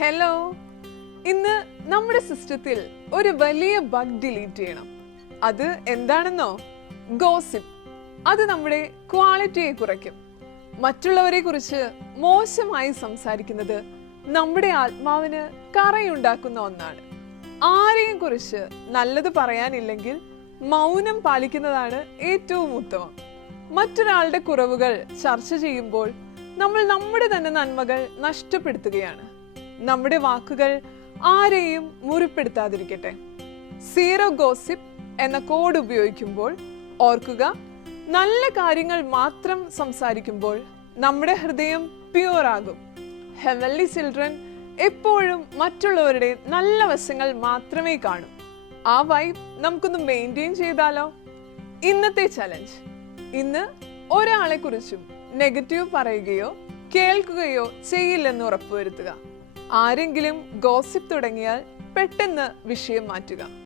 Hello, ഇന്ന് നമ്മുടെ സിസ്റ്റത്തിൽ ഒരു വലിയ ബഗ് ഡിലീറ്റ് ചെയ്യണം. അത് എന്താണെന്നോ? ഗോസിപ്പ്. അത് നമ്മുടെ ക്വാളിറ്റിയെ കുറയ്ക്കും. മറ്റുള്ളവരെ കുറിച്ച് മോശമായി സംസാരിക്കുന്നത് നമ്മുടെ ആത്മാവിന് കറയുണ്ടാക്കുന്ന ഒന്നാണ്. ആരെയും കുറിച്ച് നല്ലത് പറയാനില്ലെങ്കിൽ മൗനം പാലിക്കുന്നതാണ് ഏറ്റവും ഉത്തമം. മറ്റൊരാളുടെ കുറവുകൾ ചർച്ച ചെയ്യുമ്പോൾ നമ്മൾ നമ്മുടെ തന്നെ നന്മകൾ നഷ്ടപ്പെടുത്തുകയാണ്. നമ്മുടെ വാക്കുകൾ ആരെയും മുറിപ്പെടുത്താതിരിക്കട്ടെ. സീറോ ഗോസിപ്പ് എന്ന കോഡ് ഉപയോഗിക്കുമ്പോൾ ഓർക്കുക, നല്ല കാര്യങ്ങൾ മാത്രം സംസാരിക്കുമ്പോൾ നമ്മുടെ ഹൃദയം പ്യൂർ ആകും. ഹെവൻലി ചിൽഡ്രൻ എപ്പോഴും മറ്റുള്ളവരുടെ നല്ല വശങ്ങൾ മാത്രമേ കാണൂ. ആ വൈബ് നമുക്കൊന്ന് മെയിൻറ്റെയിൻ ചെയ്താലോ? ഇന്നത്തെ ചലഞ്ച്: ഇന്ന് ഒരാളെ കുറിച്ചും നെഗറ്റീവ് പറയുകയോ കേൾക്കുകയോ ചെയ്യില്ലെന്ന് ഉറപ്പുവരുത്തുക. ആരെങ്കിലും ഗോസിപ്പ് തുടങ്ങിയാൽ പെട്ടെന്ന് വിഷയം മാറ്റുക.